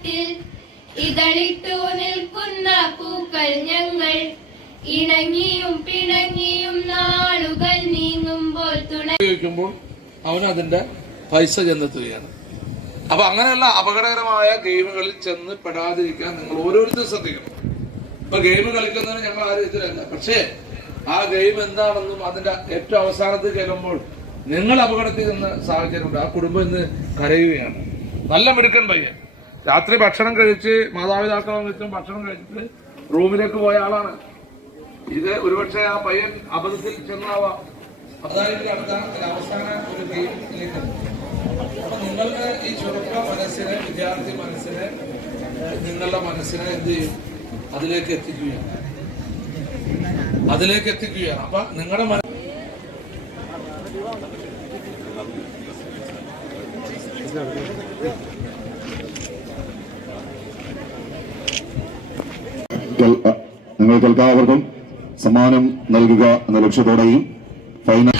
വനത്തിൽ ഇതളിട്ടു നിൽക്കുന്ന പൂക്കൾ ഞങ്ങൾ ഇണങ്ങിയും പിണങ്ങിയും നാളുകൾ നീങ്ങുമ്പോൾ ഉപയോഗിക്കുമ്പോൾ അവന് അതിന്റെ പൈസ ചെന്നെത്തുകയാണ്. അപ്പൊ അങ്ങനെയുള്ള അപകടകരമായ ഗെയിമുകളിൽ ചെന്ന് പെടാതിരിക്കാൻ നിങ്ങൾ ഓരോരുത്തരും ശ്രദ്ധിക്കണം. ഇപ്പൊ ഗെയിം കളിക്കുന്നതിന് ഞങ്ങൾ ആരും എതിരല്ല, പക്ഷേ ആ ഗെയിം എന്താണെന്നും അതിന്റെ ഏറ്റവും അവസാനത്തിൽ ചെല്ലുമ്പോൾ നിങ്ങൾ അപകടത്തിൽ നിന്ന് സാഹചര്യമുണ്ട്. ആ കുടുംബം ഇന്ന് കരയുകയാണ്. നല്ല മിടുക്കൻ പയ്യൻ രാത്രി ഭക്ഷണം കഴിച്ച് മാതാപിതാക്കളും വെച്ചും ഭക്ഷണം കഴിച്ചിട്ട് റൂമിലേക്ക് പോയ ആളാണ്. ഇത് ഒരുപക്ഷെ ആ പയ്യൻ അബദ്ധത്തിൽ ചെന്നാവാം. അതായത് അടുത്ത അവസാന ഒരു ഗെയിമിലേക്ക് അപ്പൊ നിങ്ങളുടെ ഈ ചെറുപ്പ മനസ്സിനെ, വിദ്യാർത്ഥി മനസ്സിനെ, നിങ്ങളുടെ മനസ്സിനെ എന്ത് ചെയ്യും? അതിലേക്ക് എത്തിക്കുകയാണ്. അപ്പൊ നിങ്ങളുടെ നിങ്ങൾക്കെല്ലാവർക്കും സമ്മാനം നൽകുക എന്ന ലക്ഷ്യത്തോടെയും ഫൈനൽ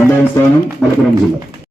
രണ്ടാം സ്ഥാനം മലപ്പുറം ജില്ല.